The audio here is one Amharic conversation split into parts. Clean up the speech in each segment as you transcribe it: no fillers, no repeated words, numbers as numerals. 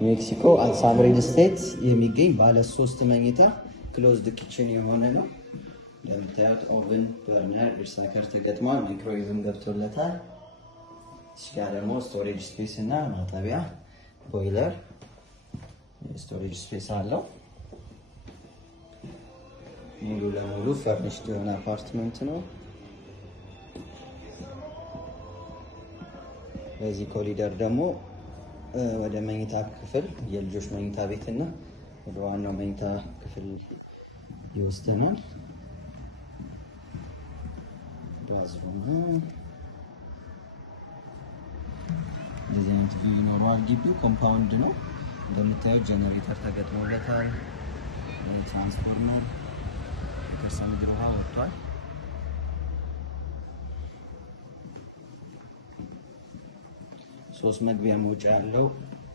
ሜክሲኮ አሳም ሪል ስቴት የሚገኝ ባለ 3 መኝታ ክሎዝድ ኪችን የሆነ ነው። እንደምታዩት ኦቨን፣ በርነር፣ ሪሳይክለር ተገጥሟል። ማይክሮዌቭም ገብቶለታል። እዚህ ጋር ደግሞ ስቶሬጅ ስፔስ እና ማጠቢያ ቦይለር ስቶሬጅ ስፔስ አለው። ሙሉ ለሙሉ ፈርኒሽድ የሆነ አፓርትመንት ነው። በዚህ ኮሪደር ደግሞ ወደ መኝታ ክፍል የልጆች መኝታ ቤት እና ወደ ዋናው መኝታ ክፍል ይወስደናል። ባዝሩም እዚህ አንተ ኖርማል ግቢው ኮምፓውንድ ነው። እንደምታዩት ጀነሬተር ተገጥሞለታል። ትራንስፎርመር ከሰምድር ውሃ ወጥቷል። 3 መግቢያ መውጫ ያለው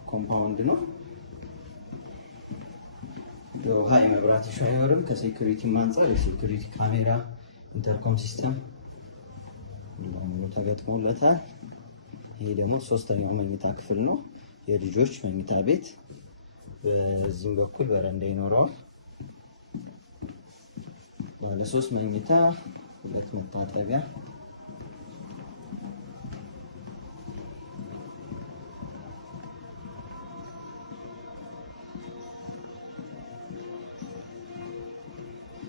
ኮምፓውንድ ነው። የውሃ የመብራት ሻወርም ከሴኩሪቲ አንፃር የሴኩሪቲ ካሜራ፣ ኢንተርኮም ሲስተም ተገጥሞለታል። ይሄ ደግሞ 3ኛው መኝታ ክፍል ነው፣ የልጆች መኝታ ቤት። በዚህም በኩል በረንዳ ይኖረዋል። ባለ 3 መኝታ 2 መታጠቢያ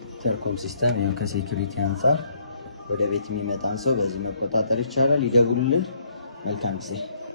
ኢንተርኮም ሲስተም ያው ከሴኩሪቲ አንፃር ወደ ቤት የሚመጣን ሰው በዚህ መቆጣጠር ይቻላል። ይደውሉልን። መልካም ጊዜ